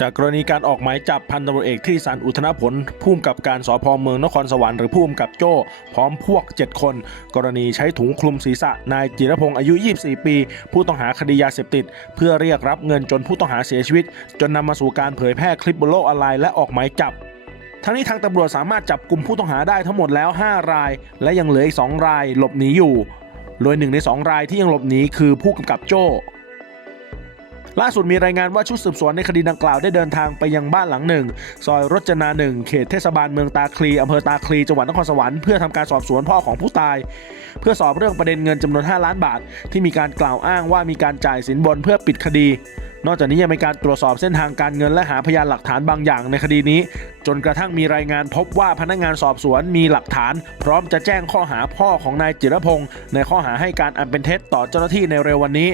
จากกรณีการออกหมายจับพันตำรวจเอกที่สันอุทนผลผู้กำกับการสพเมืองนครสวรรค์หรือผู้กำกับโจ้พร้อมพวก 7 คน กรณีใช้ถุงคลุมศีรษะนายจิรพงศ์อายุ 24 ปี ผู้ต้องหาคดียาเสพติด เพื่อเรียกรับเงินจนผู้ต้องหาเสียชีวิต จนนำมาสู่การเผยแพร่คลิปบนโลกออนไลน์และออกหมายจับทั้งนี้ทางตำรวจสามารถจับกลุ่มผู้ต้องหาได้ทั้งหมดแล้ว 5 ราย และยังเหลืออีก 2 รายหลบหนีอยู่ โดยหนึ่งใน 2 รายที่ยังหลบหนีคือผู้กำกับโจ้ ล่าสุดมีรายงานว่าชุดสืบสวนในคดีดังกล่าวได้เดินทางไปยังบ้านหลังหนึ่ง ซอยรจนาหนึ่งเขตเทศบาลเมืองตาคลีอำเภอตาคลีจังหวัดนครสวรรค์เพื่อทำการสอบสวนพ่อของผู้ตาย เพื่อสอบเรื่องประเด็นเงินจำนวน 5 ล้านบาท ที่มีการกล่าวอ้างว่ามีการจ่ายสินบนเพื่อปิดคดี นอกจากนี้ยังมีการตรวจสอบเส้นทางการเงินและหาพยานหลักฐานบางอย่างในคดีนี้ จนกระทั่งมีรายงานพบว่าพนักงานสอบสวนมีหลักฐาน พร้อมจะแจ้งข้อหาพ่อของนายจิรพงศ์ในข้อหาให้การอันเป็นเท็จต่อเจ้าหน้าที่ในเร็ววันนี้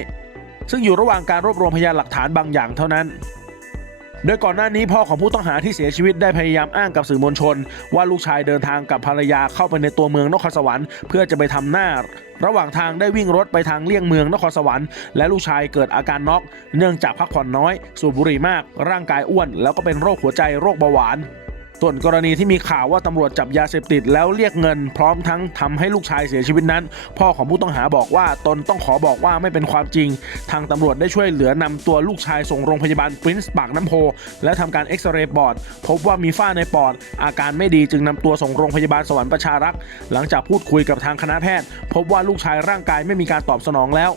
ซึ่งอยู่ระหว่างการรวบรวมพยานหลักฐานบางอย่างเท่านั้นโดยก่อนหน้านี้พ่อของผู้ต้องหาที่เสียชีวิตได้พยายามอ้างกับสื่อมวลชน ว่าลูกชายเดินทางกับภรรยาเข้าไปในตัวเมืองนครสวรรค์เพื่อจะไปทำหน้า ระหว่างทางได้วิ่งรถไปทางเลี่ยงเมืองนครสวรรค์และลูกชายเกิดอาการน็อก เนื่องจากพักผ่อนน้อย สูบบุหรี่มาก ร่างกายอ้วน แล้วก็เป็นโรคหัวใจโรคเบาหวาน ส่วนกรณีที่มีข่าวว่าตำรวจจับยาเสพติดแล้วเรียกเงิน พร้อมทั้งทำให้ลูกชายเสียชีวิตนั้น พ่อของผู้ต้องหาบอกว่าตนต้องขอบอกว่าไม่เป็นความจริง ทางตำรวจได้ช่วยเหลือนำตัวลูกชายส่งโรงพยาบาลปรินซ์ปากน้ำโพ และทำการเอ็กซเรย์ปอด พบว่ามีฝ้าในปอด อาการไม่ดีจึงนำตัวส่งโรงพยาบาลสวรรค์ประชารักษ์หลังจากพูดคุยกับทางคณะแพทย์ พบว่าลูกชายร่างกายไม่มีการตอบสนองแล้ว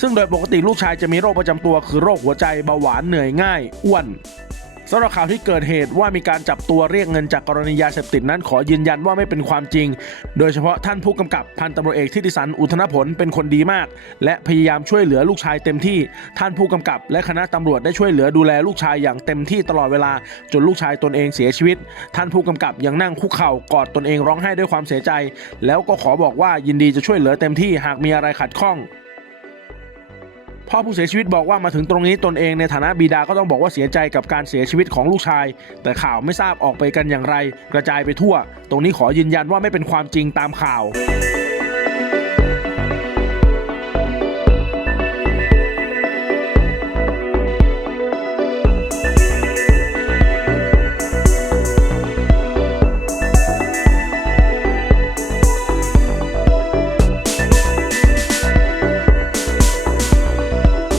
ซึ่งโดยปกติลูกชายจะมีโรคประจำตัวคือโรคหัวใจเบาหวานเหนื่อยง่ายอ้วน สำหรับข่าวที่เกิดเหตุว่ามีการจับตัวเรียกเงินจากกรณียาเสพติดนั้นขอยืนยันว่าไม่เป็นความจริง โดยเฉพาะท่านผู้กำกับพันตำรวจเอกทิติสันอุทนผลเป็นคนดีมาก และพยายามช่วยเหลือลูกชายเต็มที่ ท่านผู้กำกับ และคณะตำรวจได้ช่วยเหลือดูแลลูกชายอย่างเต็มที่ตลอดเวลา จนลูกชายตนเองเสียชีวิต ท่านผู้กำกับยังนั่งคุกเข่ากอดตนเองร้องไห้ด้วยความเสียใจ แล้วก็ขอบอกว่ายินดีจะช่วยเหลือเต็มที่หากมีอะไรขัดข้อง พ่อผู้เสียชีวิตบอกว่ามาถึงตรงนี้ตนเองในฐานะบิดาก็ต้องบอกว่าเสียใจกับการเสียชีวิตของลูกชาย แต่ข่าวไม่ทราบออกไปกันอย่างไร กระจายไปทั่ว ตรงนี้ขอยืนยันว่าไม่เป็นความจริงตามข่าว